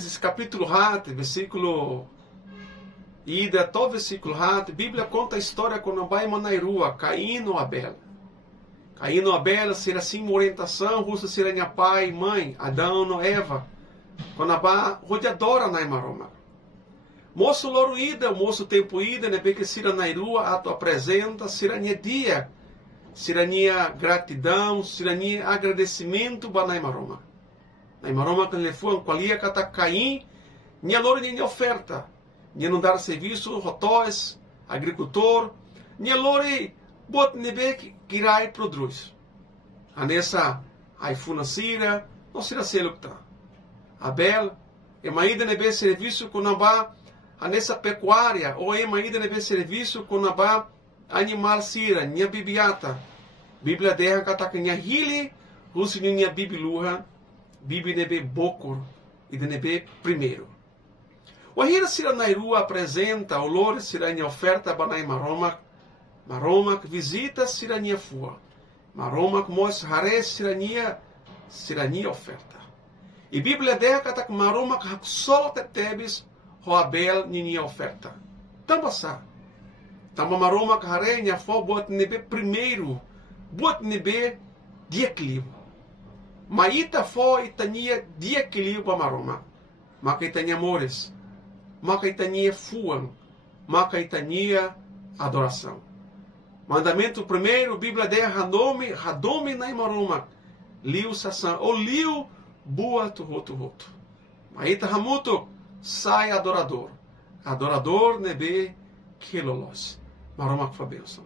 Gênesis capítulo 8, versículo ida até o versículo 8, a Bíblia conta a história quando vai Manairua, Caim e Abel. Caim e Abel será assim uma orientação, russa será minha pai e mãe, Adão e Eva, quando vai rodeadora na Imaroma. Moço loro ida, moço tempo ida, né, porque será na Irua, a tua apresenta, será minha dia, será minha gratidão, será minha agradecimento para na Imaroma. Na Imaroma, quando ele foi, qualia cata Caim, minha loro minha oferta, minha não dar serviço, rotóis, agricultor, minha loro bot nebe que irai produz. A nessa, a funacira, não será selo que tá. Abel, é maída nebe serviço com nabá, a nessa pecuária, ou é maída nebe serviço com nabá, animal sira, minha bibiata. Bíblia derra cata minha hili, russo minha bibiluha, bibi nebe bocor, e de nebe primeiro. O Ahira Sira Nairua apresenta o Lore Sirania oferta Banai Maromak visita Sirania Fua. Maromak Mos Hare Sirania oferta. E Bíblia deca que Maromak só tebes Roabel Ninia oferta. Tambasa. Tamba Maromak Hare Nia Fua bot nebe primeiro. Bot nebe dieklivo. Maita Fua itania dieklivo para Maromak. Makaitania amores. Macaitania fuan, macaitania adoração. Mandamento primeiro, Bíblia de Hadome na Imaroma, liu sassan, ou liu bua tuhotuhoto. Maita hamuto, sai adorador. Adorador nebe kelolos. Maroma com a bênção.